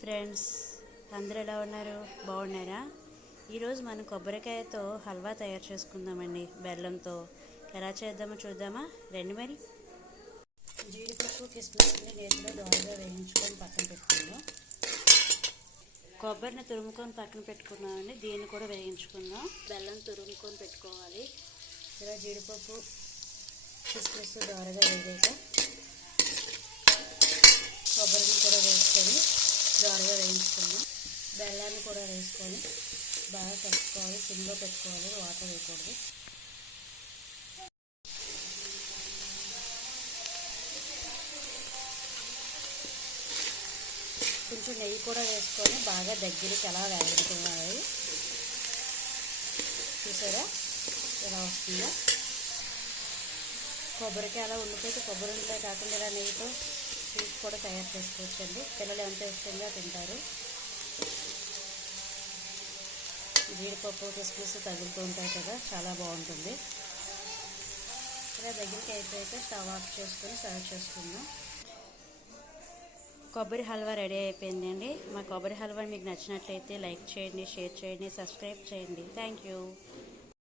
Friends అందరూ ఎలా ఉన్నారు? బాగున్నారా? ఈరోజు మనం కొబ్బరికాయతో హల్వా తయారు చేసుకుందామండి బెల్లంతో. ఎలా చేద్దామో చూద్దామా? రండి మరి. జీడిపప్పు కిస్మిస్ని నేతిలో దోరగా వేయించుకొని పక్కన పెట్టుకుందాం. కొబ్బరిని తురుముకొని పక్కన పెట్టుకున్నామండి దీన్ని కూడా వేయించుకుందాం. బెల్లం తురుముకొని పెట్టుకోవాలి. ఇలా జీడిపప్పు కిస్మిస్ దోరగా వేగాక కొబ్బరిని కూడా వేసుకొని దోరగా వేయించుకుందాం బెల్లాన్ని కూడా వేసుకొని బాగా కలుపుకోవాలి. సిమ్లో పెట్టుకోవాలి. వాటర్ వేయకూడదు. కొంచెం నెయ్యి కూడా వేసుకొని బాగా దగ్గరికి అలా వేయించుకోవాలి చూసారా? ఎలా వస్తుందో. కొబ్బరికాయ అలా ఉండిపోతే కొబ్బరి ఉంటే కాకుండా ఇలా నెయ్యితో స్వీట్ కూడా తయారు చేసుకోవచ్చండి. పిల్లలు ఎంత ఇష్టంగా తింటారు. జీడిపప్పు కిస్మిస్ తగులుతూ ఉంటాయి కదా చాలా బాగుంటుంది. ఇలా దగ్గరికి అయిపోయాక స్టవ్ ఆఫ్ చేసుకొని సర్వ్ చేసుకుందాం. కొబ్బరి హల్వా రెడీ అయిపోయిందండి. మా కొబ్బరి హల్వా మీకు నచ్చినట్లయితే లైక్ చేయండి షేర్ చేయండి సబ్స్క్రైబ్ చేయండి. Thank you.